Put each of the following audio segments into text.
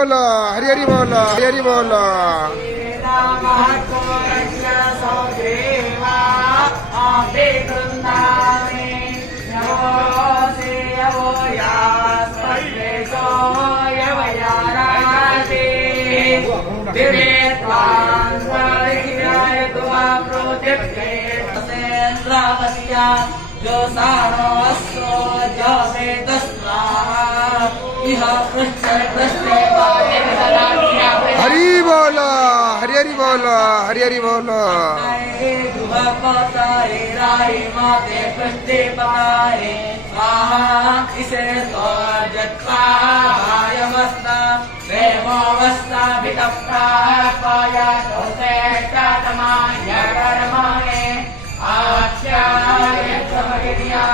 बोल हरि हरि बोल हरि हरि बोल जो सारो जो वेदस्वा इह पृष्ठे हरि बोल हरि हरि बोल हरि हरि बोल माते पृष्ठे पकारे स्वाहा इसे तो जत्वायमस्ता प्रेमोवस्था वितप्ता पाया तोते चातमाय कर्माणे आख्याय समगिर्या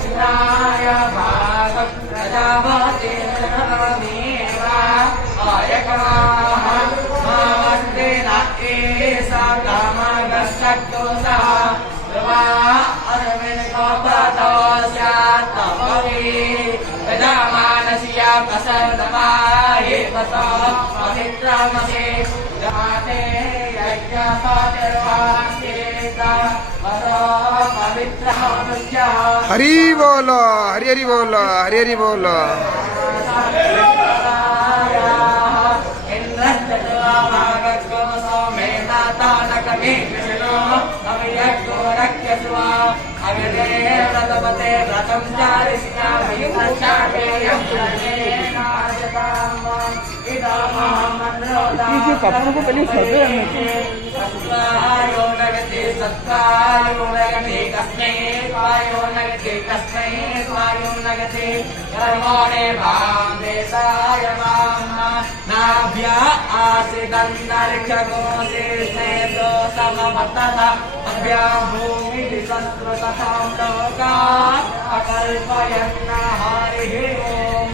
चित्राय भाग प्रजापते नमेवा आयकमाः मास्ते नाके साकामगस्सक्तोसा ध्रुवा अरविन कपतो स्यात्तपवे प्रजामानसिया कसर्दमाये वसो पवित्रमसे जाते यज्ञपतिर्वास्येता हरि बोल हरि हरि बोल हरि हरि बोल कपड़ों को पहले छोड़ो सत्कारो नगते कस्मै स्वायो नगते कस्मै स्वायो नगते कर्मणे भां देशाय वामः नाभ्या आसिदन्तरिक्षगो शेषेतो सममतः अभ्यां भूमिः संस्कृततां लोकात् अकल्पयन्नः